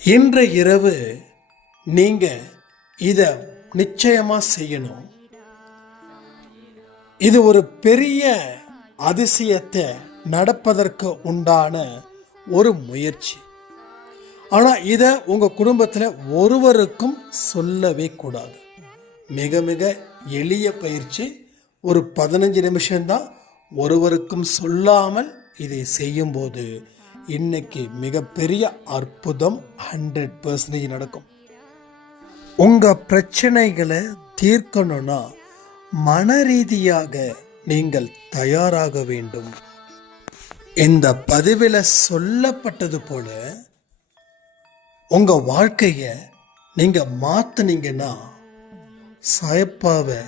இன்று இரவு நீங்கள் இதை நிச்சயமாக செய்யணும். இது ஒரு பெரிய அதிசயத்தை நடப்பதற்கு உண்டான ஒரு முயற்சி. ஆனால் இதை உங்கள் குடும்பத்தில் ஒருவருக்கும் சொல்லவே கூடாது. மிக மிக எளிய பயிற்சி. ஒரு 15 நிமிஷம்தான். ஒருவருக்கும் சொல்லாமல் இதை செய்யும்போது இன்னைக்கு மிகப்பெரிய அற்புதம் 100% நடக்கும். உங்கள் பிரச்சனைகளை தீர்க்கணும்னா மன ரீதியாக நீங்கள் தயாராக வேண்டும். இந்த பதிவில் சொல்லப்பட்டது போல உங்கள் வாழ்க்கையை நீங்கள் மாற்றினீங்கன்னா சாயப்பாவை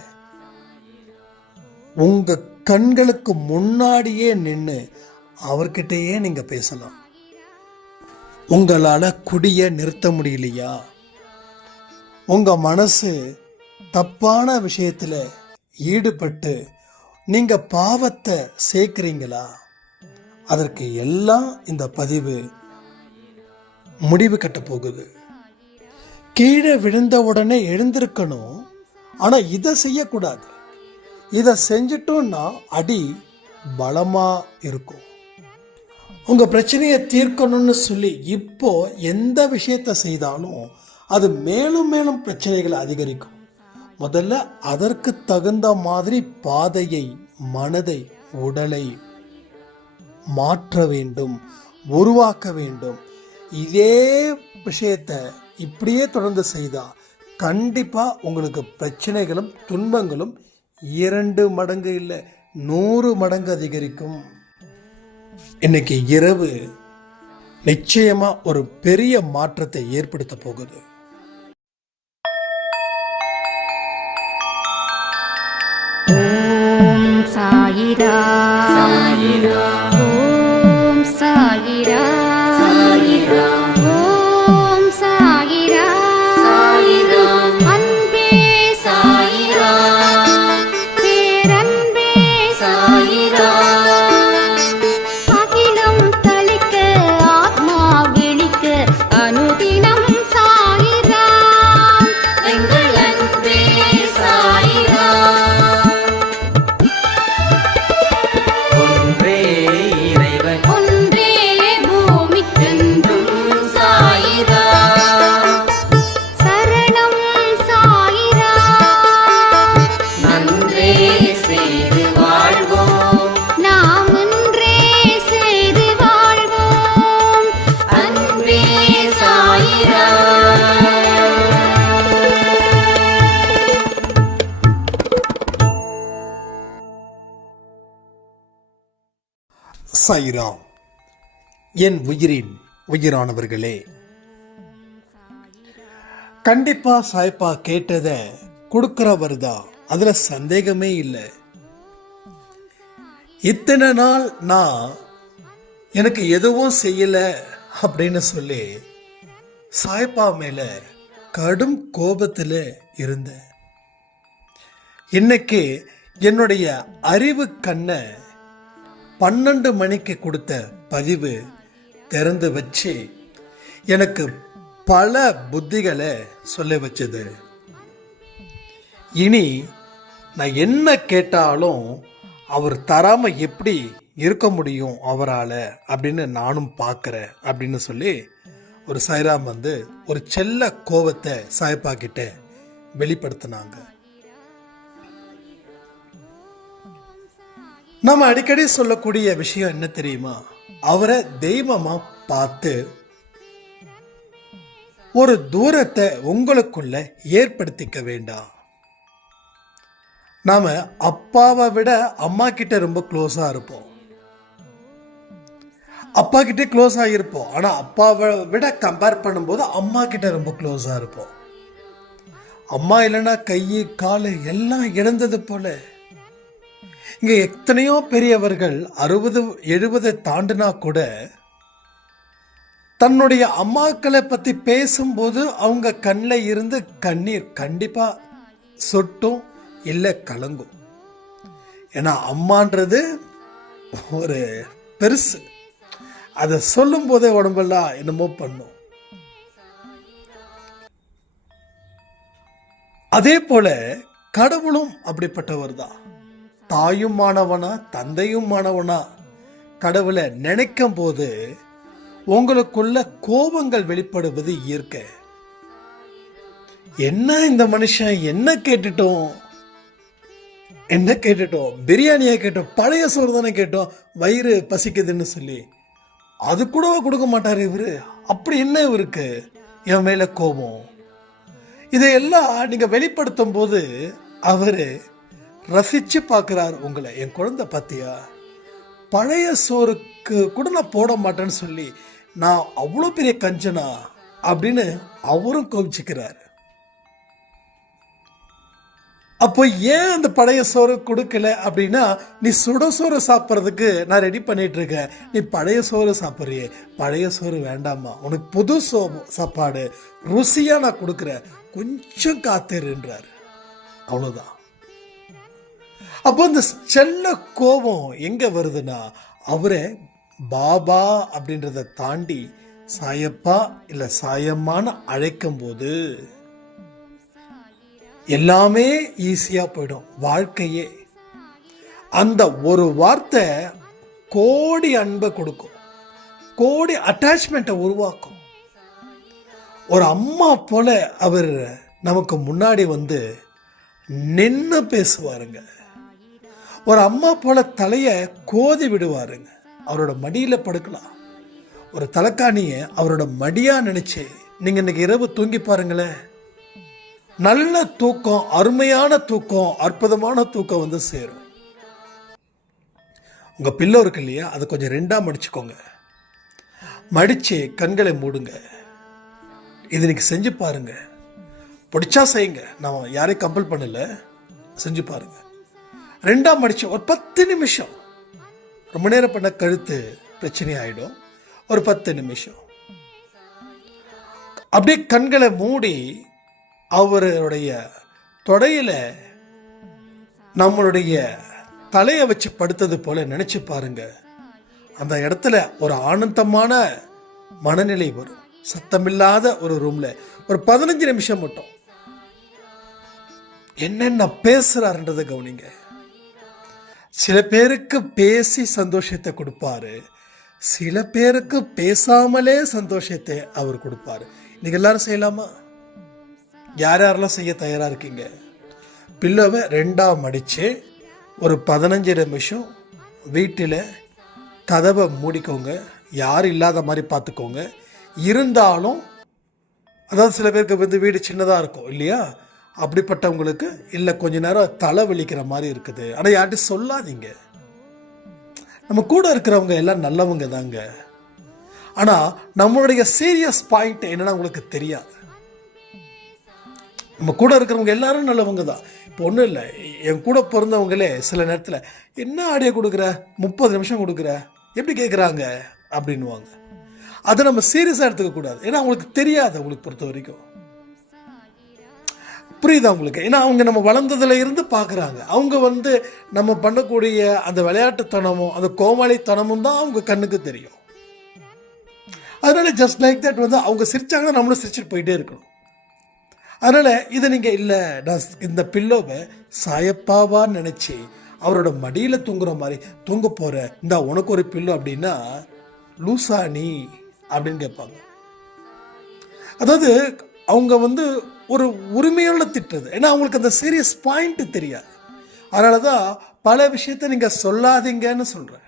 உங்கள் கண்களுக்கு முன்னாடியே நின்று அவர்கிட்டயே நீங்கள் பேசலாம். உங்களால் குடியை நிறுத்த முடியலையா? உங்கள் மனசு தப்பான விஷயத்தில் ஈடுபட்டு நீங்கள் பாவத்தை சேர்க்குறீங்களா? அதற்கு எல்லாம் இந்த பதிவு முடிவு கட்ட போகுது. கீழே விழுந்த உடனே எழுந்திருக்கணும். ஆனால் இதை செய்யக்கூடாது. இதை செஞ்சிட்டோன்னா அடி பலமாக இருக்கும். உங்கள் பிரச்சனையை தீர்க்கணும்னு சொல்லி இப்போ எந்த விஷயத்தை செய்தாலும் அது மேலும் மேலும் பிரச்சனைகளை அதிகரிக்கும். முதல்ல அதற்கு தகுந்த மாதிரி பாதையை, மனதை, உடலை மாற்ற வேண்டும், உருவாக்க வேண்டும். இதே விஷயத்தை இப்படியே தொடர்ந்து செய்தால் கண்டிப்பாக உங்களுக்கு பிரச்சனைகளும் துன்பங்களும் 2 மடங்கு இல்லை 100 மடங்கு அதிகரிக்கும். இன்னைக்கு இரவு நிச்சயமா ஒரு பெரிய மாற்றத்தை ஏற்படுத்த போகுது. ஓம் சாயிரா சாயிரா, ஓம் சாயிரா சாயிரா, ஓம் சாயிரா சாயிரா, அன்பே சாயிரா, பேரன்பே சாயிரா, அகிலம் தளிக்க ஆத்மா விழிக்க அனுதினம் சாயிரா, எங்கள் அன்பே சாயிரா. ஒன்றே இறைவன், ஒன்றே பூமிக்கென்றும் சாயிரா, சரணம் சாயிரா, நன்றே செய்து வாழ்வோம், நாம் ஒன்றே செய்து வாழ்வோம், அன்பே சாயிரா. சாயிராம். என் உயிரின் உயிரானவர்களே, கண்டிப்பா சாய்ப்பா கேட்டதை கொடுக்கிறவர் தான், அதுல சந்தேகமே இல்லை. இத்தனை நாள் நான் எனக்கு எதுவும் செய்யல அப்படின்னு சொல்லி சாய்ப்பா மேல கடும் கோபத்தில் இருந்தேன். இன்னைக்கு என்னுடைய அறிவு கண்ணை 12 மணிக்கு கொடுத்த பதிவு திறந்து வச்சு எனக்கு பல புத்திகளை சொல்ல வச்சது. இனி நான் என்ன கேட்டாலும் அவர் தராம எப்படி இருக்க முடியும் அவரால் அப்படின்னு நானும் பார்க்குறேன் அப்படின்னு சொல்லி ஒரு சாய்ராம் வந்து ஒரு செல்ல கோபத்தை சாய்ப்பா கிட்ட வெளிப்படுத்தினாங்க. நம்ம அடிக்கடி சொல்லக்கூடிய விஷயம் என்ன தெரியுமா? அவரை தெய்வமா பார்த்து ஒரு தூரத்தை உங்களுக்குள்ள ஏற்படுத்திக்க வேண்டாம். நாம அப்பாவை விட அம்மா கிட்ட ரொம்ப க்ளோஸா இருப்போம். அப்பா கிட்ட க்ளோஸா இருப்போம். ஆனா அப்பாவை விட கம்பேர் பண்ணும்போது அம்மா கிட்ட ரொம்ப க்ளோஸா இருப்போம். அம்மா இல்லைன்னா கை காலு எல்லாம் இழந்தது போல. இங்கே எத்தனையோ பெரியவர்கள் 60-70 தாண்டினா கூட தன்னுடைய அம்மாக்களை பற்றி பேசும்போது அவங்க கண்ணில் இருந்து கண்ணீர் கண்டிப்பாக சொட்டும், இல்லை கலங்கும். ஏன்னா அம்மான்றது ஒரு பெருசு. அதை சொல்லும் போதே உடம்பெல்லாம் என்னமோ பண்ணும். அதே போல கடவுளும் அப்படிப்பட்டவர் தான். தாயும் மாணவனா தந்தையும் மாணவனா கடவுளை நினைக்கும் போது உங்களுக்குள்ள கோபங்கள் வெளிப்படுவது இயற்கை. என்ன இந்த மனுஷன் என்ன கேட்டுட்டோம், பிரியாணியை கேட்டோம், பழைய சோறு தானே கேட்டோம், வயிறு பசிக்குதுன்னு சொல்லி அது கூட கொடுக்க மாட்டாரு இவரு. அப்படி என்ன இவருக்கு என் மேல கோபம்? இதையெல்லாம் நீங்க வெளிப்படுத்தும் போது அவரு ரசிச்சு பார்க்கிறார் உங்களை. என் குழந்தை பாத்தியா, பழைய சோறுக்கு கூட நான் போட மாட்டேன்னு சொல்லி நான் அவ்வளோ பெரிய கஞ்சனா அப்படின்னு அவரும் கோபிச்சுக்கிறார். அப்போ ஏன் அந்த பழைய சோறு கொடுக்கல அப்படின்னா, நீ சுட சோறு சாப்பிட்றதுக்கு நான் ரெடி பண்ணிட்டு இருக்கேன், நீ பழைய சோறு சாப்பிட்றியே, பழைய சோறு வேண்டாமா, உனக்கு புது சாப்பாடு ருசியா நான் கொடுக்குறேன், கொஞ்சம் காத்திருன்றாரு. அவ்வளோதான். அப்போ இந்த செல்ல கோபம் எங்க வருதுன்னா, அவரை பாபா அப்படின்றத தாண்டி சாயப்பா இல்ல சாயம்மான்னு அழைக்கும் போது எல்லாமே ஈஸியா போயிடும். வாழ்க்கையே அந்த ஒரு வார்த்தை கோடி அன்பை கொடுக்கும், கோடி அட்டாச்மெண்ட்டை உருவாக்கும். ஒரு அம்மா போல அவர் நமக்கு முன்னாடி வந்து நின்று பேசுவாருங்க. ஒரு அம்மா போல தலைய கோதி விடுவாருங்க. அவரோட மடியில படுக்கலாம். ஒரு தலைக்காணிய அவரோட மடியா நினைச்சு நீங்க இன்னைக்கு இரவு தூங்கி பாருங்களேன். நல்ல தூக்கம், அருமையான தூக்கம், அற்புதமான தூக்கம் வந்து சேரும். உங்க பில்லோ இருக்கு இல்லையா, அதை கொஞ்சம் ரெண்டா மடிச்சுக்கோங்க. மடிச்சு கண்களை மூடுங்க. இது இன்னைக்கு செஞ்சு பாருங்க. பிடிச்சா செய்யுங்க, நான் யாரையும் கம்பல் பண்ணல, செஞ்சு பாருங்க. ரெண்டா மடிச்சு ஒரு 10 நிமிஷம், ரொம்ப நேரம் பண்ண கழுத்து பிரச்சனை ஆயிடும். ஒரு 10 நிமிஷம் அப்படியே கண்களை மூடி அவருடைய தொடையில நம்மளுடைய தலையை வச்சு படுத்தது போல நினைச்சு பாருங்க. அந்த இடத்துல ஒரு ஆனந்தமான மனநிலை வரும். சத்தமில்லாத ஒரு ரூம்ல ஒரு 15 நிமிஷம் மட்டும் என்னென்ன பேசுறாருன்றதை கவனிங்க. சில பேருக்கு பேசி சந்தோஷத்தை கொடுப்பாரு, சில பேருக்கு பேசாமலே சந்தோஷத்தை அவர் கொடுப்பாரு. நீங்க எல்லாரும் செய்யலாமா? யார் யாரெல்லாம் செய்ய தயாரா இருக்கீங்க? பில்லோவை ரெண்டா மடிச்சு ஒரு 15 நிமிஷம் வீட்டில் கதவை மூடிக்கோங்க. யாரும் இல்லாத மாதிரி பார்த்துக்கோங்க. இருந்தாலும் அதாவது சில பேருக்கு வந்து வீடு சின்னதாக இருக்கும் இல்லையா, அப்படிப்பட்டவங்களுக்கு இல்லை கொஞ்ச நேரம் தலை வலிக்கிற மாதிரி இருக்குது, ஆனால் யார்கிட்டையும் சொல்லாதீங்க. நம்ம கூட இருக்கிறவங்க எல்லாம் நல்லவங்க தாங்க. ஆனால் நம்மளுடைய சீரியஸ் பாயிண்ட் என்னன்னா உங்களுக்கு தெரியாது. நம்ம கூட இருக்கிறவங்க எல்லாரும் நல்லவங்க தான். இப்போ ஒன்றும் இல்லை, என் கூட பிறந்தவங்களே சில நேரத்தில் என்ன ஆடியோ கொடுக்குற, 30 நிமிஷம் கொடுக்குற, எப்படி கேட்குறாங்க அப்படின்வாங்க. அதை நம்ம சீரியஸாக எடுத்துக்க கூடாது. ஏன்னா அவங்களுக்கு தெரியாது. அவங்களுக்கு பொறுத்த வரைக்கும் புரியுதா உங்களுக்கு? ஏன்னா அவங்க நம்ம வளர்ந்ததுல இருந்து பார்க்குறாங்க. அவங்க வந்து நம்ம பண்ணக்கூடிய அந்த விளையாட்டுத்தனமும் அந்த கோமாளித்தனமும் தான் அவங்க கண்ணுக்கு தெரியும். அதனால ஜஸ்ட் லைக் தட் வந்து அவங்க சிரிச்சாங்கன்னா நம்மளும் சிரிச்சுட்டு போயிட்டே இருக்கணும். அதனால இதை நீங்க இல்லை, நான் இந்த பில்லோவை சாயப்பாவான்னு நினைச்சு அவரோட மடியில தூங்குற மாதிரி தூங்க போற, இந்த உனக்கு ஒரு பில்லோ அப்படின்னா லூசா நீ அப்படின்னு கேட்பாங்க. அதாவது அவங்க வந்து ஒரு உரிமையோட திட்டுறது. ஏன்னா அவங்களுக்கு அந்த சீரியஸ் பாயிண்ட் தெரியாது. அதனாலதான் பல விஷயத்த நீங்க சொல்லாதீங்கன்னு சொல்றேன்.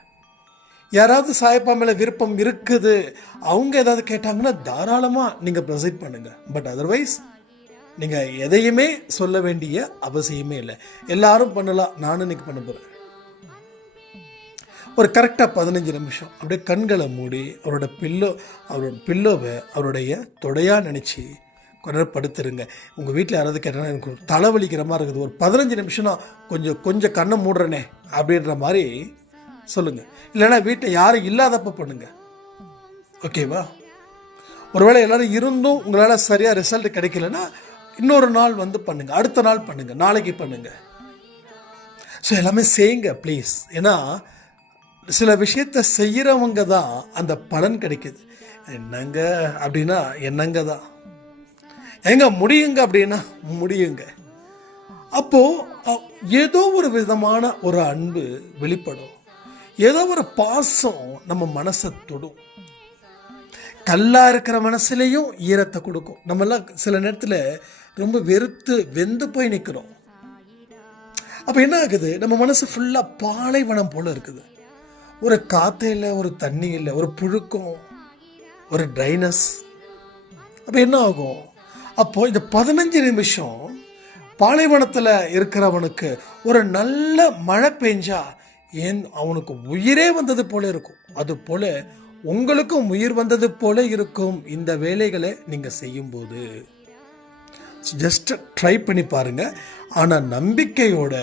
யாராவது சாயப்பா மேல விருப்பம் இருக்குது, அவங்க ஏதாவது கேட்டாங்கன்னா தாராளமா நீங்க ப்ரொசீட் பண்ணுங்க. பட் அதர்வைஸ் நீங்க எதையுமே சொல்ல வேண்டிய அவசியமே இல்லை. எல்லாரும் பண்ணலாம், நானும் இன்னைக்கு பண்ண போறேன். ஒரு கரெக்டாக 15 நிமிஷம் அப்படியே கண்களை மூடி அவரோட பில்லோவை அவருடைய தொடையா நினச்சி கொஞ்ச நேரம் படுத்துருங்க. உங்கள் வீட்டில் யாராவது கேட்டாங்கன்னா எனக்கு தலைவலிக்கிற மாதிரி இருக்குது, ஒரு 15 நிமிஷம் கொஞ்சம் கண்ணை மூடுறனே அப்படின்ற மாதிரி சொல்லுங்கள். இல்லைன்னா வீட்டில் யாரும் இல்லாதப்ப பண்ணுங்க. ஓகேவா? ஒருவேளை எல்லாரும் இருந்தும் உங்களால் சரியாக ரிசல்ட் கிடைக்கலன்னா இன்னொரு நாள் வந்து பண்ணுங்க, அடுத்த நாள் பண்ணுங்க, நாளைக்கு பண்ணுங்க. ஸோ எல்லாமே செய்யுங்க ப்ளீஸ். ஏன்னா சில விஷயத்த செய்கிறவங்க தான் அந்த பலன் கிடைக்குது. என்னங்க அப்படின்னா என்னங்க தான், எங்க முடியுங்க அப்படின்னா முடியுங்க. அப்போது ஏதோ ஒரு விதமான ஒரு அன்பு வெளிப்படும், ஏதோ ஒரு பாசம் நம்ம மனசை தொடும். கல்லாக இருக்கிற மனசுலேயும் ஈரத்தை கொடுக்கும். நம்மெல்லாம் சில நேரத்தில் ரொம்ப வெறுத்து வெந்து போய் நிற்கிறோம். அப்போ என்ன ஆகுது, நம்ம மனசு ஃபுல்லாக பாலைவனம் போல் இருக்குது. ஒரு காற்று இல்லை, ஒரு தண்ணி இல்லை, ஒரு புழுக்கம், ஒரு ட்ரைனஸ். அப்போ என்ன ஆகும், அப்போது இந்த 15 நிமிஷம் பாலைவனத்தில் இருக்கிறவனுக்கு ஒரு நல்ல மழை பெஞ்சா அவனுக்கு உயிரே வந்தது போல இருக்கும். அது போல உங்களுக்கும் உயிர் வந்தது போல இருக்கும் இந்த வேலைகளை நீங்கள் செய்யும்போது. ஜஸ்ட் ட்ரை பண்ணி பாருங்க. ஆனால் நம்பிக்கையோட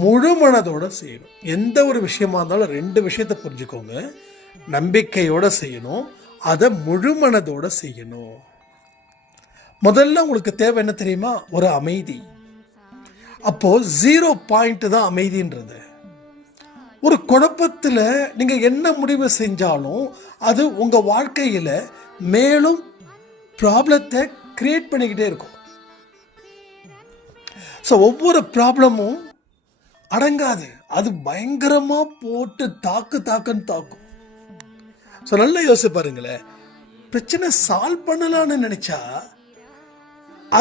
முழு மனதோட செய்யணும். எந்த ஒரு விஷயமா இருந்தாலும் 2 விஷயத்தை புரிஞ்சுக்கோங்க. நம்பிக்கையோட செய்யணும், அதை முழு மனதோட செய்யணும். முதல்ல உங்களுக்கு தேவை என்ன தெரியுமா, ஒரு அமைதி. அப்போ 0 பாயிண்ட் தான் அமைதின்றது. ஒரு குழப்பத்தில் நீங்கள் என்ன முடிவு செஞ்சாலும் அது உங்கள் வாழ்க்கையில் மேலும் ப்ராப்ளத்தை கிரியேட் பண்ணிக்கிட்டே இருக்கும். ஸோ ஒவ்வொரு ப்ராப்ளமும் அடங்காது, அது பயங்கரமாக போட்டு தாக்குன்னு தாக்கும். ஸோ நல்லா யோசிச்சு பாருங்களேன். பிரச்சனை சால்வ் பண்ணலான்னு நினச்சா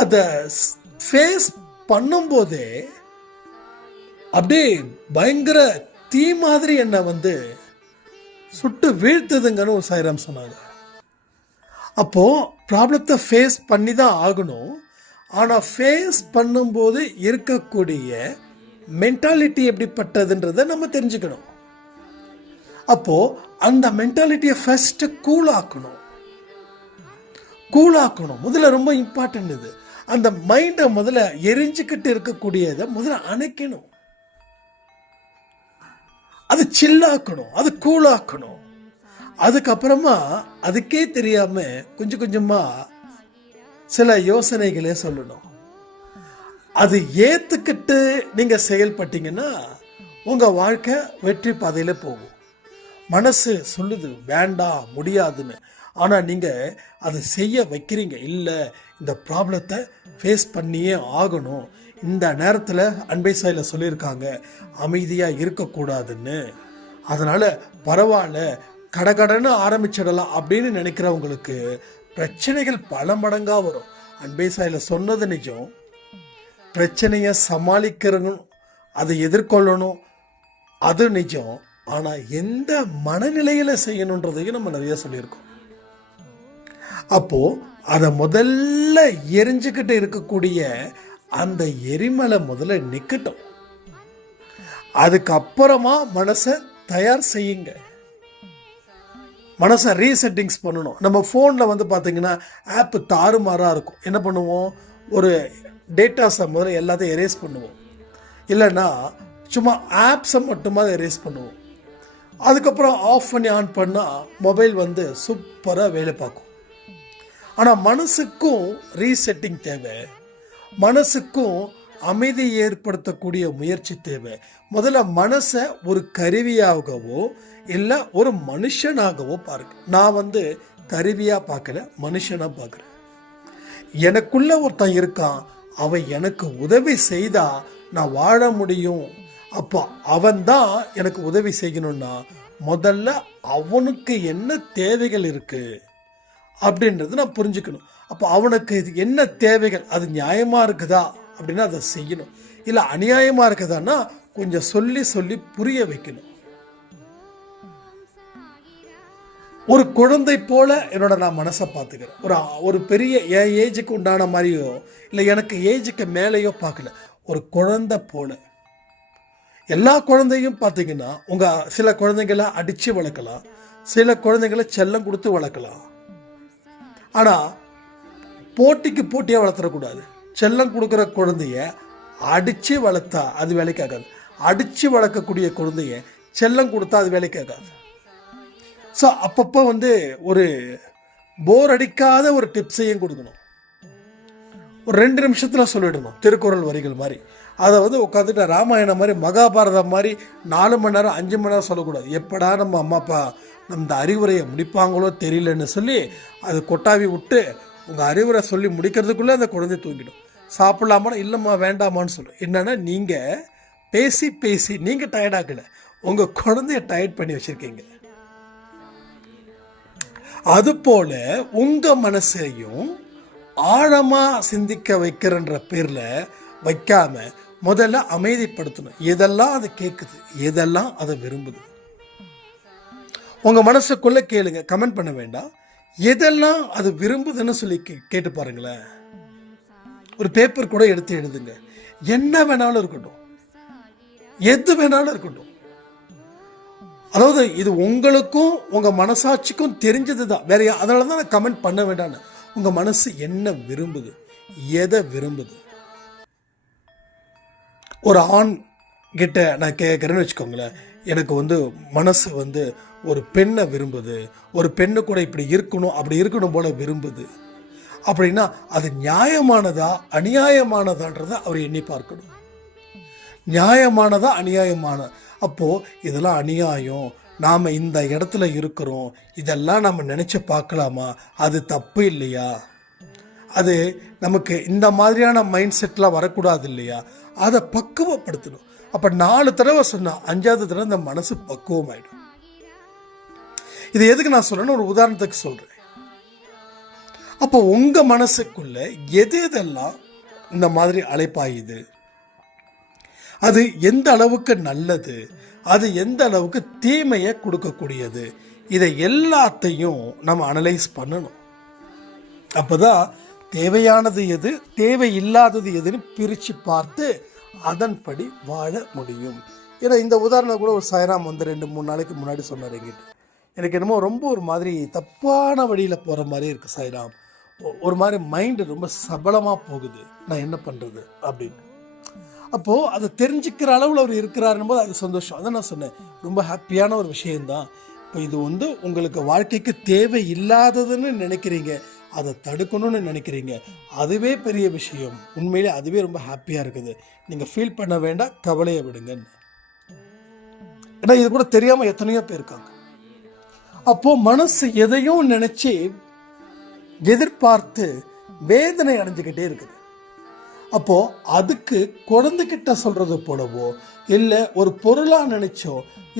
அதை ஃபேஸ் பண்ணும்போதே அப்படியே பயங்கர தீ மாதிரி என்னை சுட்டு வீழ்த்துதுங்கன்னு ஒரு சாய்ராம் சொன்னாங்க. அப்போது ப்ராப்ளத்தை ஃபேஸ் பண்ணி தான் ஆகணும். ஆனால் ஃபேஸ் பண்ணும்போது இருக்கக்கூடிய மென்டாலிட்டி எப்படிப்பட்டதுன்றதை நம்ம தெரிஞ்சுக்கணும். அப்போது அந்த மென்டாலிட்டியை ஃபஸ்ட்டு கூலாக்கணும். முதல்ல ரொம்ப இம்பார்ட்டன்ட் இது. அந்த மைண்டை முதல்ல எரிஞ்சுக்கிட்டு இருக்கக்கூடியதை முதல்ல அணைக்கணும், அது சில்லாக்கணும், அது கூலாக்கணும். அதுக்கப்புறமா அதுக்கே தெரியாமல் கொஞ்சம் கொஞ்சமாக சில யோசனைகளே சொல்லணும். அது ஏற்றுக்கிட்டு நீங்கள் செயல்பட்டீங்கன்னா உங்கள் வாழ்க்கை வெற்றி பாதையில் போகும். மனசு சொல்லுது வேண்டாம் முடியாதுன்னு, ஆனால் நீங்கள் அதை செய்ய வைக்கிறீங்க. இல்லை, இந்த ப்ராப்ளத்தை ஃபேஸ் பண்ணியே ஆகணும். இந்த நேரத்தில் அன்பை சாயில் சொல்லியிருக்காங்க அமைதியாக இருக்கக்கூடாதுன்னு. அதனால் பரவாயில்ல, கடகடன்னு ஆரம்பிச்சிடலாம் அப்படின்னு நினைக்கிறவங்களுக்கு பிரச்சனைகள் பல மடங்காக வரும். அன்பை சாயில் சொன்னது நிஜம். பிரச்சனையை சமாளிக்கிறணும், அதை எதிர்கொள்ளணும், அது நிஜம். ஆனால் எந்த மனநிலையில் செய்யணுன்றதையும் நம்ம நிறைய சொல்லியிருக்கோம். அப்போது அதை முதல்ல எரிஞ்சுக்கிட்டு இருக்கக்கூடிய அந்த எரிமலை முதல்ல நிற்கட்டும். அதுக்கப்புறமா மனசை தயார் செய்யுங்க. மனசை ரீசெட்டிங்ஸ் பண்ணணும். நம்ம ஃபோனில் பார்த்தீங்கன்னா ஆப்பு தாறுமாறாக இருக்கும். என்ன பண்ணுவோம், ஒரு டேட்டாஸை முதல்ல எல்லாத்தையும் எரேஸ் பண்ணுவோம். இல்லைன்னா சும்மா ஆப்ஸை மட்டுமா எரேஸ் பண்ணுவோம். அதுக்கப்புறம் ஆஃப் பண்ணி ஆன் பண்ணால் மொபைல் சூப்பராக வேலை பார்க்கும். ஆனால் மனசுக்கும் ரீசெட்டிங் தேவை, மனசுக்கும் அமைதி ஏற்படுத்தக்கூடிய முயற்சி தேவை. முதல்ல மனசை ஒரு கருவியாகவோ இல்லை ஒரு மனுஷனாகவோ பாருங்க. நான் கருவியாக பார்க்கல, மனுஷனாக பார்க்குறேன். எனக்குள்ள ஒருத்தன் இருக்கான், அவன் எனக்கு உதவி செய்தா நான் வாழ முடியும். அப்போ அவன்தான் எனக்கு உதவி செய்யணும்னா முதல்ல அவனுக்கு என்ன தேவைகள் இருக்குது அப்படின்றது நான் புரிஞ்சுக்கணும். அப்போ அவனுக்கு இது என்ன தேவைகள், அது நியாயமாக இருக்குதா அப்படின்னா அதை செய்யணும். இல்லை அநியாயமாக இருக்குதான்னா கொஞ்சம் சொல்லி புரிய வைக்கணும். ஒரு குழந்தை போல நான் மனசை பார்த்துக்கிறேன். ஒரு பெரிய என் ஏஜுக்கு உண்டான மாதிரியோ இல்லை எனக்கு ஏஜுக்கு மேலேயோ பார்க்கல. ஒரு குழந்தை போல. எல்லா குழந்தையும் பார்த்தீங்கன்னா சில குழந்தைங்களை அடித்து வளர்க்கலாம், சில குழந்தைங்களை செல்லம் கொடுத்து வளர்க்கலாம். ஆனால் போட்டிக்கு போட்டியாக வளர்த்துடக்கூடாது. செல்லம் கொடுக்குற குழந்தைய அடித்து வளர்த்தா அது வேலைக்காகாது. அடித்து வளர்க்கக்கூடிய குழந்தைய செல்லம் கொடுத்தா அது வேலைக்காகாது. ஸோ அப்பப்போ ஒரு போர் அடிக்காத ஒரு டிப்ஸையும் கொடுக்கணும். ஒரு 2 நிமிஷத்தில் சொல்லிடணும், திருக்குறள் வரிகள் மாதிரி. அதை உட்காந்துட்டு ராமாயணம் மாதிரி மகாபாரதம் மாதிரி 4 மணி நேரம் 5 மணி நேரம் சொல்லக்கூடாது. எப்படா நம்ம அம்மா அப்பா இந்த அறிவுரையை முடிப்பாங்களோ தெரியலன்னு சொல்லி அது கொட்டாவி விட்டு உங்கள் அறிவுரை சொல்லி முடிக்கிறதுக்குள்ளே அந்த குழந்தை தூங்கிடும். சாப்பிட்லாமா, இல்லைம்மா வேண்டாமான்னு சொல்லும். என்னென்னா நீங்கள் பேசி பேசி நீங்கள் டயர்டாக்கலை, உங்கள் குழந்தைய டயர்ட் பண்ணி வச்சுருக்கீங்க. அதுபோல் உங்கள் மனசையும் ஆழமாக சிந்திக்க வைக்கிறன்ற பேரில் வைக்காம முதல்ல அமைதிப்படுத்தணும். எதெல்லாம் அதை கேட்குது, எதெல்லாம் அதை விரும்புது, உங்கள் மனசுக்குள்ளே கேளுங்க, கமெண்ட் பண்ண வேண்டாம். எதெல்லாம் அது விரும்புதுன்னு சொல்லி கேட்டு பாருங்களேன். ஒரு பேப்பர் கூட எடுத்து எழுதுங்க. என்ன வேணாலும் இருக்கட்டும், எது வேணாலும் இருக்கட்டும். அதாவது இது உங்களுக்கும் உங்கள் மனசாட்சிக்கும் தெரிஞ்சது தான், வேற அதனால தான் நான் கமெண்ட் பண்ண வேண்டான்னு. உங்கள் மனசு என்ன விரும்புது, எதை விரும்புது. ஒரு ஆண் கிட்ட நான் கேட்குறேன்னு வச்சுக்கோங்களேன், எனக்கு மனசு ஒரு பெண்ணை விரும்புது, ஒரு பெண்ணு கூட இப்படி இருக்கணும் அப்படி இருக்கணும் போல விரும்புது அப்படின்னா அது நியாயமானதா அநியாயமானதான்றதை அவர் எண்ணி பார்க்கணும். நியாயமானதா அநியாயமான, அப்போது இதெல்லாம் அநியாயம், நாம் இந்த இடத்துல இருக்கிறோம், இதெல்லாம் நம்ம நினச்சி பார்க்கலாமா, அது தப்பு இல்லையா, அது நமக்கு இந்த மாதிரியான மைண்ட் செட்லாம் வரக்கூடாது இல்லையா, அதை பக்குவப்படுத்தணும். அப்போ 4 தடவை சொன்னால் 5ஆவது தடவை இந்த மனசு பக்குவமாயிடும். இது எதுக்கு நான் சொல்கிறேன்னு ஒரு உதாரணத்துக்கு சொல்கிறேன். அப்போ உங்கள் மனசுக்குள்ள எது எதெல்லாம் இந்த மாதிரி அலைப்பாயுது, அது எந்த அளவுக்கு நல்லது, அது எந்த அளவுக்கு தீமையை கொடுக்கக்கூடியது, இதை எல்லாத்தையும் நம்ம அனலைஸ் பண்ணணும். அப்போ தான் தேவையானது எது, தேவையில்லாதது எதுன்னு பிரித்து பார்த்து அதன்படி வாழ முடியும். ஏன்னா இந்த உதாரணம் கூட ஒரு சாய்ராம் 2-3 நாளைக்கு முன்னாடி சொன்னார் எங்கிட்ட. எனக்கு என்னமோ ரொம்ப ஒரு மாதிரி தப்பான வழியில் போகிற மாதிரி இருக்குது சாய்ராம், ஒரு மாதிரி மைண்டு ரொம்ப சபலமாக போகுது, நான் என்ன பண்ணுறது அப்படின்னு. அப்போது அதை தெரிஞ்சுக்கிற அளவில் அவர் இருக்கிறாருன்னு போது அது சந்தோஷம். அதான் நான் சொன்னேன், ரொம்ப ஹாப்பியான ஒரு விஷயந்தான். இப்போ இது உங்களுக்கு வாழ்க்கைக்கு தேவை இல்லாததுன்னு நினைக்கிறீங்க, அதை தடுக்கணும்னு நினைக்கிறீங்க, அதுவே பெரிய விஷயம். உண்மையிலே அதுவே ரொம்ப ஹாப்பியாக இருக்குது. நீங்கள் ஃபீல் பண்ண வேண்டாம், கவலையை விடுங்கன்னு. ஏன்னா இது கூட தெரியாமல் எத்தனையோ பேர் இருக்காங்க. அப்போது மனசு எதையும் நினச்சி எதிர்பார்த்து வேதனை அடைஞ்சுக்கிட்டே இருக்குது. அப்போது அதுக்கு குழந்தைகிட்ட சொல்கிறது போலவோ, இல்லை ஒரு பொருளாக நினச்சோ,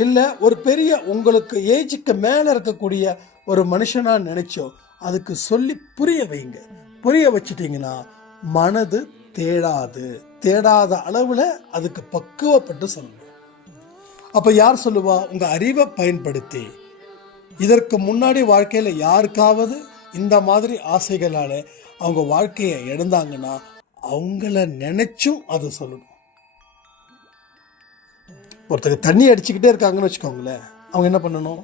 இல்லை ஒரு பெரிய உங்களுக்கு ஏஜுக்கு மேலே இருக்கக்கூடிய ஒரு மனுஷனாக நினச்சோ அதுக்கு சொல்லி புரிய வைங்க. புரிய வச்சிட்டிங்கன்னா மனது தேடாத அளவில் அதுக்கு பக்குவப்பட்டு சொல்லணும். அப்போ யார் சொல்லுவா, உங்கள் அறிவை பயன்படுத்தி. இதற்கு முன்னாடி வாழ்க்கையில் யாருக்காவது இந்த மாதிரி ஆசைகளால் அவங்க வாழ்க்கையை இழந்தாங்கன்னா அவங்கள நினைச்சும் அதை சொல்லணும். ஒருத்தருக்கு தண்ணி அடிச்சுக்கிட்டே இருக்காங்கன்னு வச்சுக்கோங்களேன், அவங்க என்ன பண்ணணும்,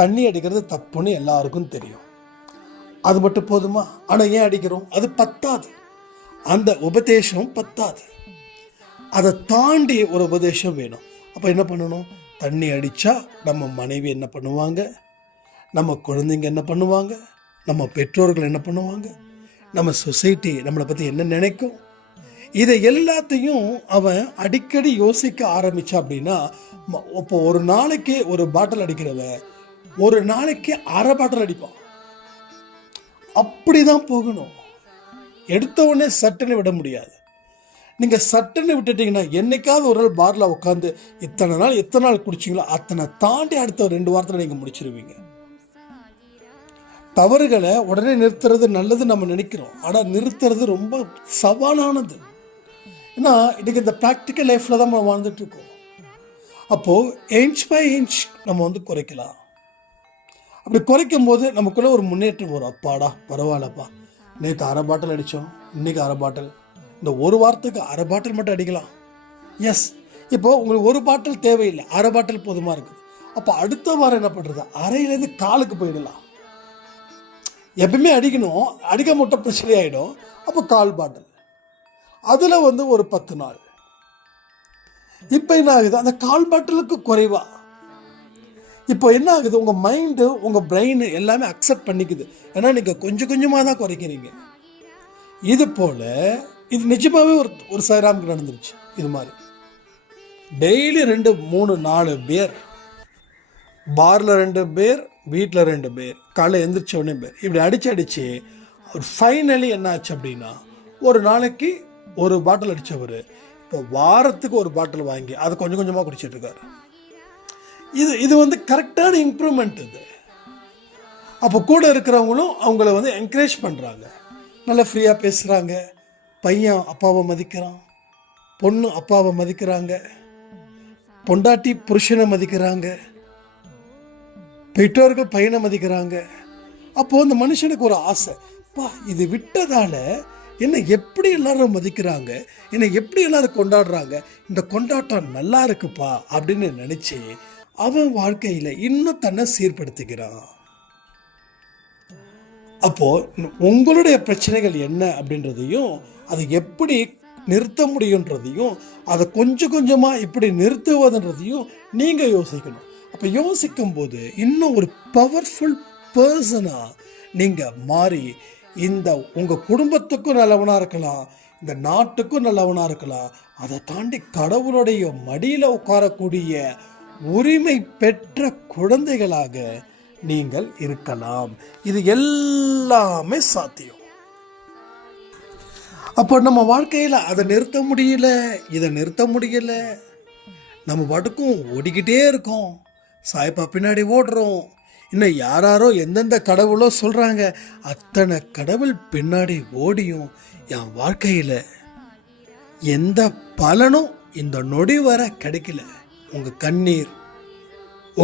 தண்ணி அடிக்கிறது தப்புன்னு எல்லாருக்கும் தெரியும், அது மட்டும் போதுமா? ஆனால் ஏன் அடிக்கிறோம், அது பத்தாது, அந்த உபதேசம் பத்தாது, அதை தாண்டி ஒரு உபதேசம் வேணும். அப்போ என்ன பண்ணணும், தண்ணி அடித்தா நம்ம மனைவி என்ன பண்ணுவாங்க, நம்ம குழந்தைங்க என்ன பண்ணுவாங்க, நம்ம பெற்றோர்கள் என்ன பண்ணுவாங்க, நம்ம சொசைட்டி நம்மளை பற்றி என்ன நினைக்கும், இதை எல்லாத்தையும் அவன் அடிக்கடி யோசிக்க ஆரம்பித்தா அப்படின்னா, இப்போ ஒரு நாளைக்கு ஒரு பாட்டில் அடிக்கிறவன் ஒரு நாளைக்கு 1/2 பாட்டில் அடிப்பான். அப்படி தான் போகணும். எடுத்த உடனே சட்டுன்னு விட முடியாது. நீங்கள் சட்டுன்னு விட்டுட்டிங்கன்னா என்னைக்காவது ஒரு நாள் பாரில் உட்காந்து எத்தனை நாள் குடிச்சிங்களோ அத்தனை தாண்டி அடுத்த 2 வாரத்தில் நீங்கள் முடிச்சிருவீங்க. தவறுகளை உடனே நிறுத்துறது நல்லது நம்ம நினைக்கிறோம், ஆனால் நிறுத்துறது ரொம்ப சவாலானது. ஏன்னா இன்றைக்கி இந்த ப்ராக்டிக்கல் லைஃப்பில் தான் நம்ம வாழ்ந்துட்டுருக்கோம். அப்போது இன்ச் பை இன்ச் நம்ம குறைக்கலாம். அப்படி குறைக்கும் போது நமக்குள்ளே ஒரு முன்னேற்றம் வரும். அப்பாடா பரவாயில்லப்பா, நேற்று 1/2 பாட்டில் அடித்தோம், இன்றைக்கி 1/2 பாட்டில், இந்த ஒரு வாரத்துக்கு 1/2 பாட்டில் மட்டும் அடிக்கலாம். எஸ், இப்போது உங்களுக்கு 1 பாட்டில் தேவையில்லை, 1/2 பாட்டில் போதுமாக இருக்குது. அப்போ அடுத்த வாரம் என்ன பண்ணுறது, அரையிலேருந்து காலுக்கு போயிடலாம். எப்பவுமே அடிக்கணும், அடிக்க மட்டும் பிரச்சனை ஆகிடும். அப்போ 1/4 பாட்டில், அதில் ஒரு 10 நாள். இப்போ என்ன ஆகுது, அந்த 1/4 பாட்டிலுக்கு குறைவா இப்போ என்ன ஆகுது, உங்கள் மைண்டு உங்கள் பிரெயின் எல்லாமே அக்செப்ட் பண்ணிக்குது. ஏன்னா நீங்கள் கொஞ்சம் கொஞ்சமாக தான் குறைக்கிறீங்க. இது போல் இது நிஜமாகவே ஒரு சாய்ராமுக்கு நடந்துருச்சு. இது மாதிரி டெய்லி 2, 3, 4 பேர், பாரில் 2 பேர், வீட்டில் 2 பேர், காலையில் எழுந்திரிச்ச உடனே பேர், இப்படி அடித்து அவர் ஃபைனலி என்ன ஆச்சு அப்படின்னா, ஒரு நாளைக்கு ஒரு பாட்டில் அடித்தவர் இப்போ வாரத்துக்கு ஒரு பாட்டில் வாங்கி அதை கொஞ்சம் கொஞ்சமாக குடிச்சிட்டு இருக்காரு. இது வந்து கரெக்டான இம்ப்ரூவ்மெண்ட் இது. அப்போ கூட இருக்கிறவங்களும் அவங்கள வந்து என்கரேஜ் பண்ணுறாங்க, நல்லா ஃப்ரீயாக பேசுகிறாங்க. பையன் அப்பாவை மதிக்கிறான், பொண்ணு அப்பாவை மதிக்கிறாங்க, பொண்டாட்டி புருஷனை மதிக்கிறாங்க, பெற்றோர்கள் பையனை மதிக்கிறாங்க. அப்போது அந்த மனுஷனுக்கு ஒரு ஆசை, பா இது விட்டதால என்னை எப்படி எல்லாரும் மதிக்கிறாங்க, என்னை எப்படி எல்லாரும் கொண்டாடுறாங்க, இந்த கொண்டாட்டம் நல்லா இருக்குப்பா அப்படின்னு நினச்சி அவன் வாழ்க்கையில் இன்னும் தன்னை சீர்படுத்திக்கிறான். அப்போது உங்களுடைய பிரச்சனைகள் என்ன அப்படின்றதையும் அதை எப்படி நிறுத்த முடியுன்றதையும் அதை கொஞ்சம் கொஞ்சமாக எப்படி நிறுத்துவதுன்றதையும் நீங்கள் யோசிக்கணும். அப்போ யோசிக்கும்போது இன்னும் ஒரு பவர்ஃபுல் பர்சனாக நீங்கள் மாறி இந்த உங்கள் குடும்பத்துக்கும் நல்லவனாக இருக்கலாம், இந்த நாட்டுக்கும் நல்லவனாக இருக்கலாம், அதை தாண்டி கடவுளுடைய மடியில் உட்காரக்கூடிய உரிமை பெற்ற குழந்தைகளாக நீங்கள் இருக்கலாம். இது எல்லாமே சாத்தியம். அப்போ நம்ம வாழ்க்கையில் அதை நிறுத்த முடியல, இதை நிறுத்த முடியல, நம்ம பாட்டுக்கும் ஓடிக்கிட்டே இருக்கோம், சாய்ப்பா பின்னாடி ஓடுறோம். இன்னும் யாராரோ எந்தெந்த கடவுளோ சொல்கிறாங்க, அத்தனை கடவுள் பின்னாடி ஓடியும் என் வாழ்க்கையில் எந்த பலனும் இந்த நொடி வர கிடைக்கல. உங்கள் கண்ணீர்,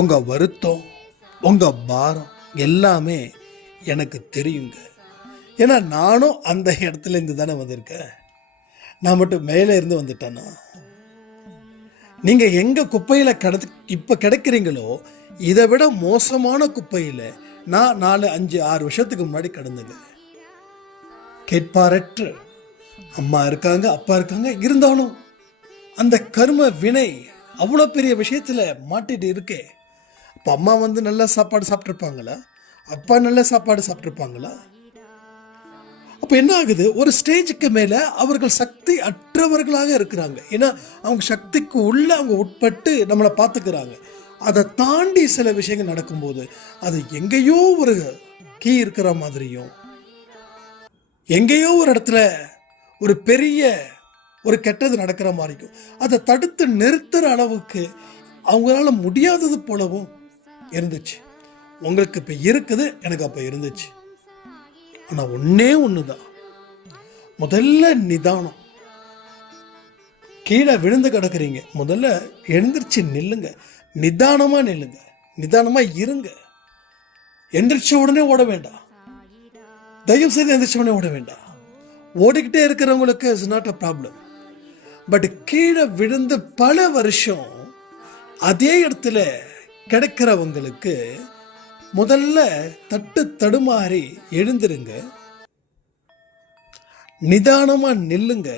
உங்கள் வருத்தம், உங்கள் பாரம் எல்லாமே எனக்கு தெரியுங்க. ஏன்னா நானும் அந்த இடத்துல இருந்து தானே வந்திருக்கேன். நான் மட்டும் மேலே இருந்து வந்துட்டேன்னா, நீங்கள் எங்கே குப்பையில் இப்போ கிடைக்கிறீங்களோ இதை விட மோசமான குப்பையில் நான் 4, 5, 6 வருஷத்துக்கு முன்னாடி கிடந்தது. கேட்பாரற்று அம்மா இருக்காங்க, அப்பா இருக்காங்க, இருந்தாலும் அந்த கர்ம வினை அவ்வளோ பெரிய விஷயத்தில் மாட்டிட்டு இருக்கே. அப்போ அம்மா வந்து நல்ல சாப்பாடு சாப்பிட்ருப்பாங்களா, அப்பா நல்ல சாப்பாடு சாப்பிட்ருப்பாங்களா? அப்போ என்ன ஆகுது, ஒரு ஸ்டேஜுக்கு மேலே அவர்கள் சக்தி அற்றவர்களாக இருக்கிறாங்க. ஏன்னா அவங்க சக்திக்கு உள்ள அவங்க உட்பட்டு நம்மளை பார்த்துக்கிறாங்க. அதை தாண்டி சில விஷயங்கள் நடக்கும்போது அது எங்கேயோ ஒரு கீ இருக்கிற மாதிரியும், எங்கேயோ ஒரு இடத்துல ஒரு பெரிய ஒரு கெட்டது நடக்கிற மாதிரிக்கும், அதை தடுத்து நிறுத்துகிற அளவுக்கு அவங்களால முடியாதது போலவும் இருந்துச்சு. உங்களுக்கு இப்போ இருக்குது, எனக்கு அப்போ இருந்துச்சு. ஆனால் ஒன்று தான், முதல்ல நிதானம். கீழே விழுந்து கிடக்குறீங்க, முதல்ல எழுந்திரிச்சு நில்லுங்க, நிதானமாக நில்லுங்க, நிதானமாக இருங்க. எந்திரிச்ச உடனே ஓட வேண்டாம், தயவு செய்து எந்திரிச்ச உடனே ஓட வேண்டாம். ஓடிக்கிட்டே இருக்கிறவங்களுக்கு it's not a problem. But கீழே விழுந்து பல வருஷம் அதே இடத்துல கிடைக்கிறவங்களுக்கு முதல்ல தடுமாறி எழுந்திருங்க, நிதானமாக நில்லுங்க,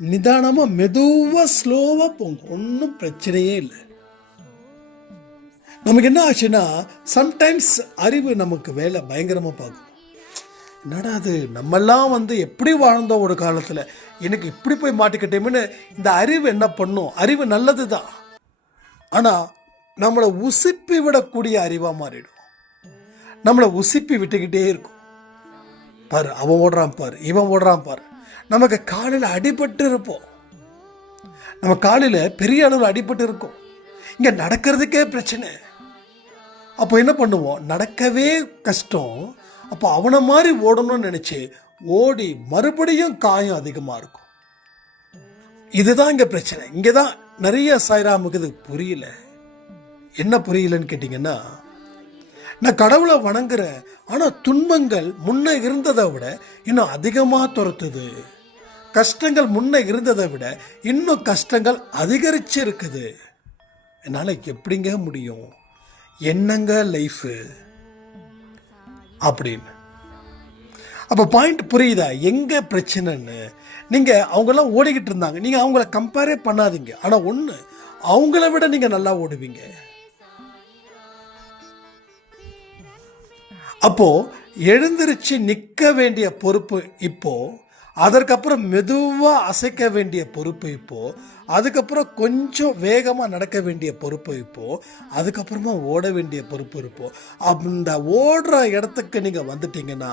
நிதானமாக மெதுவாக ஸ்லோவாக போங்க, ஒன்றும் பிரச்சனையே இல்லை. நமக்கு என்ன ஆச்சுன்னா, சம்டைம்ஸ் அறிவு நமக்கு வேலை பயங்கரமாக பார்க்கும். என்னடா அது, நம்மெல்லாம் வந்து எப்படி வாழ்ந்தோம் ஒரு காலத்தில், எனக்கு இப்படி போய் மாட்டிக்கிட்டேன்னு இந்த அறிவு என்ன பண்ணும்? அறிவு நல்லது தான், ஆனால் நம்மளை உசுப்பி விடக்கூடிய அறிவாக மாறிடும். நம்மளை உசுப்பி விட்டுக்கிட்டே இருக்கும். பாரு அவன் ஓடுறான், பாரு இவன் ஓடுறான், பாரு. நமக்கு காலில் அடிபட்டு இருப்போம், நம்ம காலில் பெரிய அளவில் அடிபட்டு இருக்கும், இங்கே நடக்கிறதுக்கே பிரச்சனை. அப்போ என்ன பண்ணுவோம், நடக்கவே கஷ்டம். அப்போ அவனை மாதிரி ஓடணும்னு நினச்சி ஓடி மறுபடியும் காயம் அதிகமாக இருக்கும். இதுதான் இங்கே பிரச்சனை. இங்கே தான் நிறைய சாய்ராமுக்கு இது புரியல. என்ன புரியலன்னு கேட்டிங்கன்னா, நான் கடவுளை வணங்குறேன், ஆனால் துன்பங்கள் முன்ன இருந்ததை விட இன்னும் அதிகமாக துரத்துது, கஷ்டங்கள் முன்ன இருந்ததை விட இன்னும் கஷ்டங்கள் அதிகரிச்சு இருக்குது, என்னால் எப்படிங்க முடியும், என்னங்க லைஃபு அப்படின்னு. அப்போ பாயிண்ட் புரியுதா எங்கே பிரச்சனைன்னு? நீங்கள் அவங்கெல்லாம் ஓடிக்கிட்டு இருந்தாங்க, நீங்கள் அவங்கள கம்பேரே பண்ணாதீங்க. ஆனால் ஒன்று, அவங்கள விட நீங்கள் நல்லா ஓடுவீங்க. அப்போது எழுந்திருச்சு நிற்க வேண்டிய பொறுப்பு இப்போது, அதற்கப்புறம் மெதுவாக அசைக்க வேண்டிய பொறுப்பு இப்போது, அதுக்கப்புறம் கொஞ்சம் வேகமாக நடக்க வேண்டிய பொறுப்பு இப்போது, அதுக்கப்புறமா ஓட வேண்டிய பொறுப்பு இருப்போம். அந்த ஓடுற இடத்துக்கு நீங்கள் வந்துட்டீங்கன்னா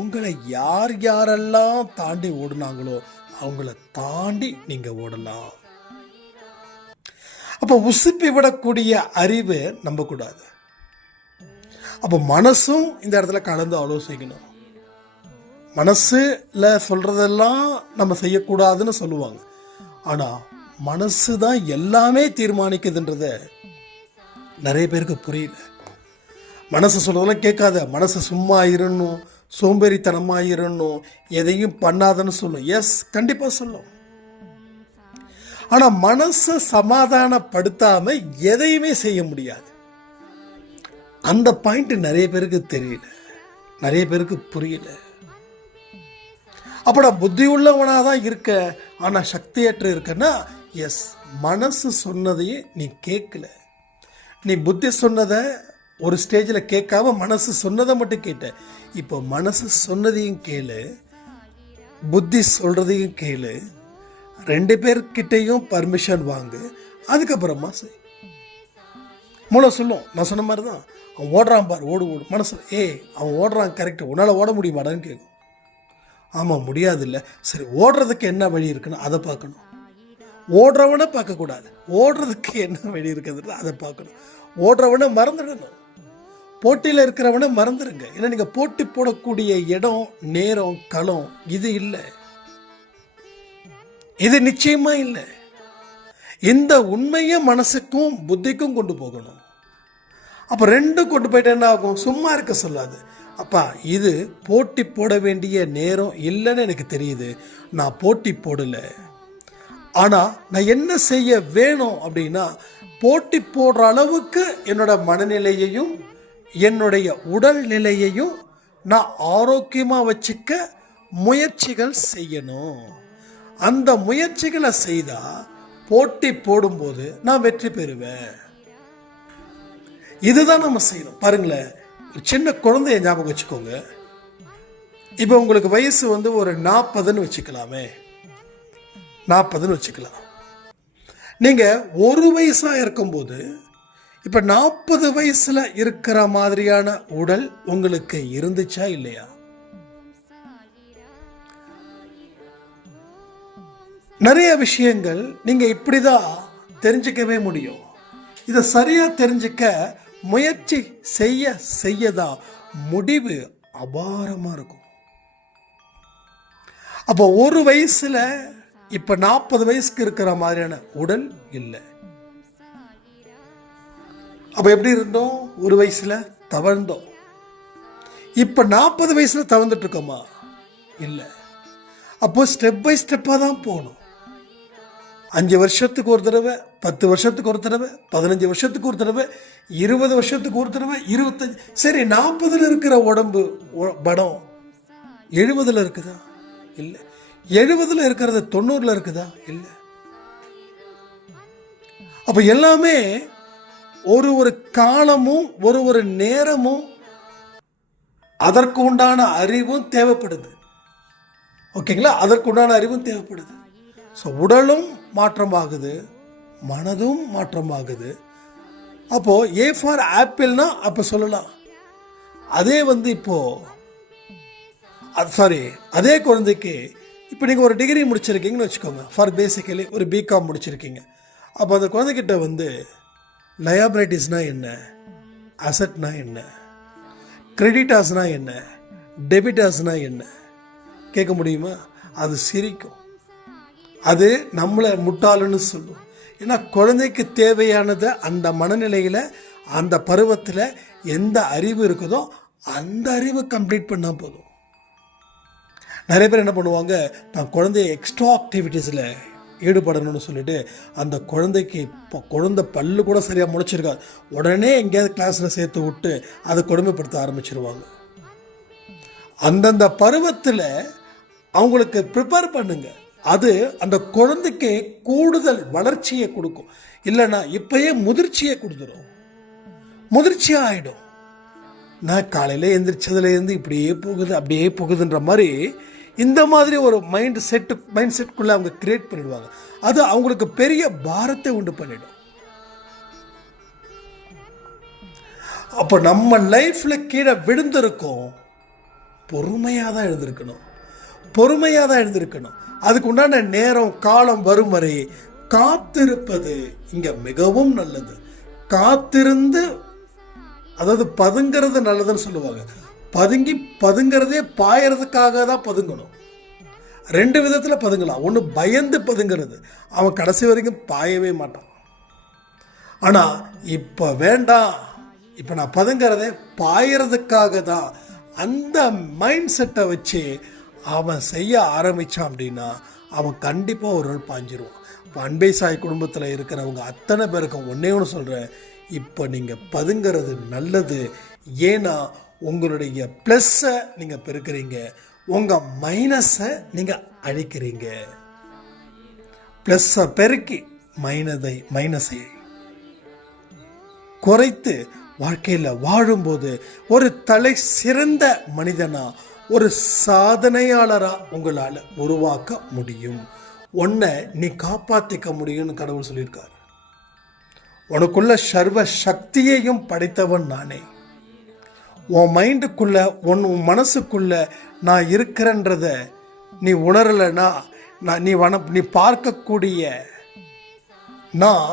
உங்களை யாரெல்லாம் தாண்டி ஓடுனாங்களோ அவங்கள தாண்டி நீங்கள் ஓடலாம். அப்போ உசுப்பி விடக்கூடிய அறிவை நம்பக்கூடாது. அப்போ மனசும் இந்த இடத்துல கலந்து ஆலோசிக்கணும். மனசுல சொல்றதெல்லாம் நம்ம செய்யக்கூடாதுன்னு சொல்லுவாங்க. ஆனால் மனசு தான் எல்லாமே தீர்மானிக்குதுன்றத நிறைய பேருக்கு புரியல. மனசு சொல்றதெல்லாம் கேட்காத, மனசு சும்மா இருணும், சோம்பேறித்தனமாக இருணும், எதையும் பண்ணாதன்னு சொல்லும். எஸ், கண்டிப்பாக சொல்லும். ஆனால் மனசை சமாதானப்படுத்தாமல் எதையுமே செய்ய முடியாது. அந்த பாயிண்ட் நிறைய பேருக்கு தெரியல, நிறைய பேருக்கு புரியல. அப்போ நான் புத்தி உள்ளவனாக தான் இருக்க, ஆனால் சக்தியற்று இருக்கன்னா, எஸ், மனசு சொன்னதையே நீ கேட்கல. நீ புத்தி சொன்னதை ஒரு ஸ்டேஜில் கேட்காம மனசு சொன்னதை மட்டும் கேட்ட. இப்போ மனசு சொன்னதையும் கேளு, புத்தி சொல்கிறதையும் கேளு, ரெண்டு பேர்கிட்டையும் பர்மிஷன் வாங்கு, அதுக்கப்புறமா செய். மூளை சொல்லும், நான் சொன்ன மாதிரி தான், அவன் ஓடுறான் பார், ஓடு ஓடு. மனசு அவன் ஓடுறான் கரெக்டு, உன்னால் ஓட முடியுமாடான்னு கேட்கும். ஆமாம், முடியாது இல்லை. சரி, ஓடுறதுக்கு என்ன வழி இருக்குன்னு அதை பார்க்கணும். ஓடுறவனை பார்க்கக்கூடாது, ஓடுறதுக்கு என்ன வழி இருக்குதுன்னு அதை பார்க்கணும். ஓடுறவனை மறந்துடணும், போட்டியில் இருக்கிறவனை மறந்துடுங்க. ஏன்னா நீங்கள் போட்டி போடக்கூடிய இடம், நேரம், களம் இது இல்லை, இது நிச்சயமா இல்லை. இந்த உண்மையை மனசுக்கும் புத்திக்கும் கொண்டு போகணும். அப்போ ரெண்டும் கொண்டு போயிட்டு என்ன ஆகும்? சும்மா இருக்க சொல்லாது. அப்பா, இது போட்டி போட வேண்டிய நேரம் இல்லைன்னு எனக்கு தெரியுது, நான் போட்டி போடலை. ஆனால் நான் என்ன செய்ய வேணும் அப்படின்னா, போட்டி போடுற அளவுக்கு என்னோட மனநிலையையும் என்னுடைய உடல் நிலையையும் நான் ஆரோக்கியமாக வச்சுக்க முயற்சிகள் செய்யணும். அந்த முயற்சிகளை செய்தால் போட்டி போடும்போது நான் வெற்றி பெறுவேன். இதுதான் நம்ம செய்யணும். பாருங்களேன், ஒரு சின்ன குழந்தைய ஞாபகம் வச்சுக்கோங்க. இப்போ உங்களுக்கு வயசு ஒரு 40ன்னு வச்சுக்கலாமே, 40ன்னு வச்சுக்கலாம். நீங்கள் ஒரு வயசாக இருக்கும்போது இப்போ 40 வயசில் இருக்கிற மாதிரியான உடல் உங்களுக்கு இருந்துச்சா இல்லையா? நிறைய விஷயங்கள் நீங்கள் இப்படி தான் தெரிஞ்சுக்கவே முடியும். இதை சரியாக தெரிஞ்சுக்க முயற்சி செய்ய செய்யதான் முடிவு அபாரமாக இருக்கும். அப்போ ஒரு வயசில் இப்போ 40 வயசுக்கு இருக்கிற மாதிரியான உடல் இல்லை. அப்போ எப்படி இருந்தோம்? ஒரு வயசில் தவழ்ந்தோம். இப்போ 40 வயசில் தவழ்ந்துட்டு இருக்கோமா? இல்லை. அப்போ ஸ்டெப் பை ஸ்டெப்பாக தான் போகணும். 5 வருஷத்துக்கு ஒரு தடவை, 10 வருஷத்துக்கு ஒரு தடவை, 15 வருஷத்துக்கு ஒரு தடவை, 20 வருஷத்துக்கு ஒரு தடவை, 25. சரி, 40ல் இருக்கிற உடம்பு படம் 70ல் இருக்குதா? இல்லை. 70ல் இருக்கிறது 90ல் இருக்குதா? இல்லை. அப்போ எல்லாமே ஒரு காலமும் ஒரு நேரமும் அதற்கு உண்டான அறிவும் தேவைப்படுது. ஓகேங்களா? அதற்கு உண்டான அறிவும் தேவைப்படுது. ஸோ உடலும் மாற்றமாகுது, மனதும் மாற்றமாகுது. அப்போது ஏ ஃபார் ஆப்பிள்னா அப்போ சொல்லலாம். அதே அதே குழந்தைக்கு இப்போ நீங்கள் ஒரு டிகிரி முடிச்சிருக்கீங்கன்னு வச்சுக்கோங்க. ஃபார் பேசிக்கலி ஒரு பிகாம் முடிச்சிருக்கீங்க. அப்போ அந்த குழந்தைகிட்ட லயபிலிட்டிஸ்னால் என்ன, அசட்னா என்ன, கிரெடிட்டாஸ்னால் என்ன, டெபிட்டாஸ்னால் என்ன கேட்க முடியுமா? அது சிரிக்கும், அது நம்மளை முட்டாளுன்னு சொல்லும். ஏன்னா குழந்தைக்கு தேவையானதை அந்த மனநிலையில், அந்த பருவத்தில் எந்த அறிவு இருக்குதோ அந்த அறிவு கம்ப்ளீட் பண்ணால் போதும். நிறைய பேர் என்ன பண்ணுவாங்க, நான் குழந்தைய எக்ஸ்ட்ரா ஆக்டிவிட்டீஸில் ஈடுபடணும்னு சொல்லிட்டு அந்த குழந்தைக்கு குழந்தை பல்லு கூட சரியாக முளைச்சிருக்காது, உடனே எங்கேயாவது கிளாஸில் சேர்த்து விட்டு அதை கொடுமைப்படுத்த ஆரம்பிச்சிருவாங்க. அந்தந்த பருவத்தில் அவங்களுக்கு ப்ரிப்பேர் பண்ணுங்க. அது அந்த குழந்தைக்கு கூடுதல் வளர்ச்சியை கொடுக்கும். இல்லைன்னா இப்பயே முதிர்ச்சியை கொடுத்துடும், முதிர்ச்சியாக ஆகிடும். நான் காலையில் எந்திரிச்சதுலேருந்து அப்படியே போகுதுன்ற மாதிரி இந்த மாதிரி ஒரு மைண்ட் செட்டுக்குள்ளே அவங்க கிரியேட் பண்ணிடுவாங்க. அது அவங்களுக்கு பெரிய பாரத்தை உண்டு பண்ணிடும். அப்போ நம்ம லைஃப்பில் கீழே விழுந்திருக்கோம், பொறுமையாக தான் எழுந்திருக்கணும். பொறுமையாக தான் எழுந்திருக்கணும். அதுக்கு உண்டான நேரம் காலம் வரும் வரை காத்திருப்பது இங்க மிகவும் நல்லது. காத்திருந்து, அதாவது பதுங்கிறது நல்லதுன்னு சொல்லுவாங்க. பதுங்கிறதே பாயறதுக்காக தான் பதுங்கணும். 2 விதத்தில் பதுங்கலாம். ஒன்று பயந்து பதுங்கிறது, அவன் கடைசி வரைக்கும் பாயவே மாட்டான். ஆனால் இப்போ வேண்டாம், இப்போ நான் பதுங்கிறதே பாயறதுக்காக தான், அந்த மைண்ட் செட்டை வச்சு அவன் செய்ய ஆரம்பித்தான் அப்படின்னா அவன் கண்டிப்பாக ஒரு நாள் பாஞ்சிருவான். இப்போ அன்பே சாய் குடும்பத்தில் இருக்கிறவங்க அத்தனை பேருக்கும் ஒன்றே ஒன்று சொல்கிறேன், இப்போ நீங்கள் பதுங்கிறது நல்லது. ஏன்னா உங்களுடைய ப்ளஸ்ஸை நீங்கள் பெருக்கிறீங்க, உங்கள் மைனஸை நீங்கள் அழிக்கிறீங்க. ப்ளஸ்ஸை பெருக்கி மைனஸை குறைத்து வாழ்க்கையில் வாழும்போது ஒரு தலை சிறந்த மனிதனா, ஒரு சாதனையாளராக உங்களால் உருவாக்க முடியும். உன்னை நீ காப்பாற்றிக்க முடியும்னு கடவுள் சொல்லியிருக்காரு. உனக்குள்ள சர்வ சக்தியையும் படைத்தவன் நானே. உன் மைண்டுக்குள்ள உன் மனசுக்குள்ள நான் இருக்கிறன்றத நீ உணரலைன்னா நீ பார்க்கக்கூடிய நான்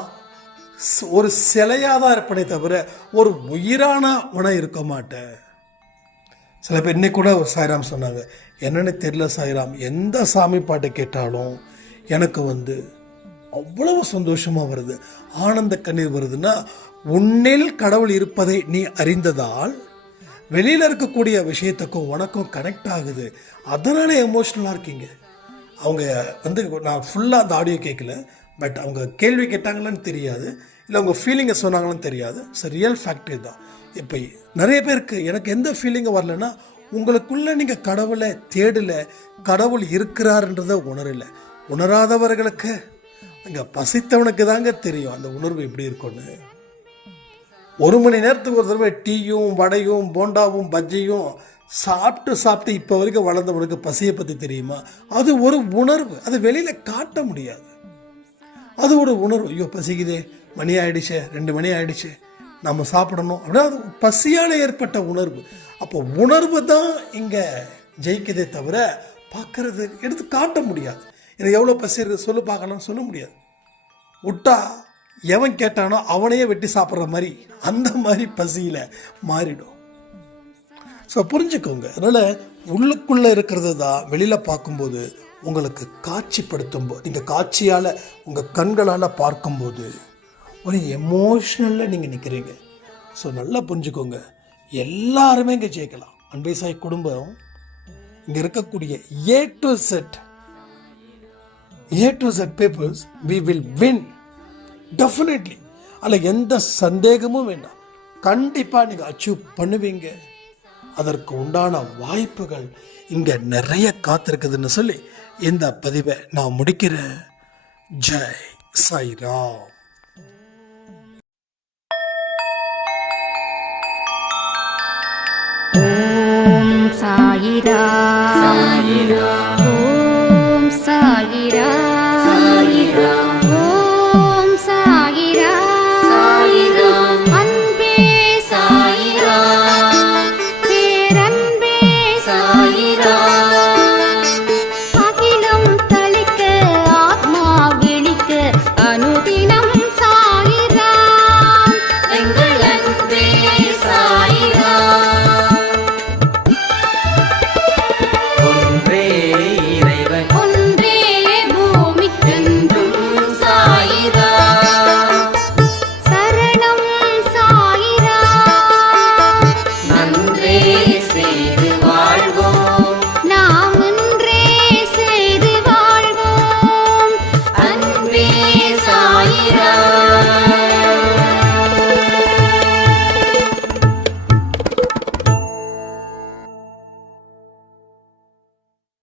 ஒரு சிலையாக தான் இருப்பனே தவிர ஒரு உயிரான உன இருக்க மாட்டேன். சில பேர் இன்னைக்கு கூட சாய்ராம் சொன்னாங்க, என்னன்னு தெரியல சாய்ராம், எந்த சாமி பாட்டு கேட்டாலும் எனக்கு அவ்வளவு சந்தோஷமாக வருது, ஆனந்த கண்ணீர் வருதுன்னா உன்னில் கடவுள் இருப்பதை நீ அறிந்ததால் வெளியில் இருக்கக்கூடிய விஷயத்துக்கும் உனக்கும் கனெக்ட் ஆகுது, அதனால எமோஷ்னலாக இருக்கீங்க. அவங்க நான் ஃபுல்லாக அந்த ஆடியோ கேட்கல, பட் அவங்க கேள்வி கேட்டாங்களான்னு தெரியாது, இல்லை அவங்க ஃபீலிங்கை சொன்னாங்களான்னு தெரியாது. ரியல் ஃபேக்ட் தான். இப்போ நிறைய பேருக்கு எனக்கு எந்த ஃபீலிங்கும் வரலன்னா உங்களுக்குள்ளே நீங்கள் கடவுளை தேடலை, கடவுள் இருக்கிறாருன்றதை உணரலை. உணராதவர்களுக்கு இங்கே பசித்தவனுக்கு தாங்க தெரியும் அந்த உணர்வு எப்படி இருக்கும்னு. 1 மணி நேரத்துக்கு ஒரு தடவை டீயும் வடையும் போண்டாவும் பஜ்ஜியும் சாப்பிட்டு இப்போ வரைக்கும் வளர்ந்தவனுக்கு பசியை பற்றி தெரியுமா? அது ஒரு உணர்வு, அது வெளியில் காட்ட முடியாது. அது ஒரு உணர்வு. ஐயோ பசிக்குதே, மணி ஆயிடுச்சு, 2 மணி ஆயிடுச்சு, நம்ம சாப்பிடணும் அப்படின்னா அது பசியால் ஏற்பட்ட உணர்வு. அப்போ உணர்வு தான் இங்கே ஜெயிக்கதே தவிர பார்க்கறது எடுத்து காட்ட முடியாது. எனக்கு எவ்வளோ பசி இருக்குது சொல்லு பார்க்கலாம்னு சொல்ல முடியாது. விட்டா எவன் கேட்டானோ அவனையே வெட்டி சாப்பிட்ற மாதிரி அந்த மாதிரி பசியில் மாறிடும். ஸோ புரிஞ்சுக்கோங்க. அதனால் உள்ளுக்குள்ளே இருக்கிறது தான் வெளியில் பார்க்கும்போது உங்களுக்கு காட்சிப்படுத்தும் போது, நீங்கள் காட்சியால் உங்கள் கண்களால் பார்க்கும்போது ஒரு எமோஷ்னலில் நீங்கள் நிற்கிறீங்க. ஸோ நல்லா புரிஞ்சுக்கோங்க, எல்லாருமே இங்கே ஜெயிக்கலாம். அன்பே சாய் குடும்பம் இங்கே இருக்கக்கூடிய A to Z peoples we will win definitely. அதில் எந்த சந்தேகமும் வேண்டாம். கண்டிப்பாக நீங்கள் அச்சீவ் பண்ணுவீங்க. அதற்கு உண்டான வாய்ப்புகள் இங்கே நிறைய காத்திருக்குதுன்னு சொல்லி இந்த பதிவை நான் முடிக்கிறேன். ஜெய் சாய்ராம். ஓம் சாயிரா. சாயிரா.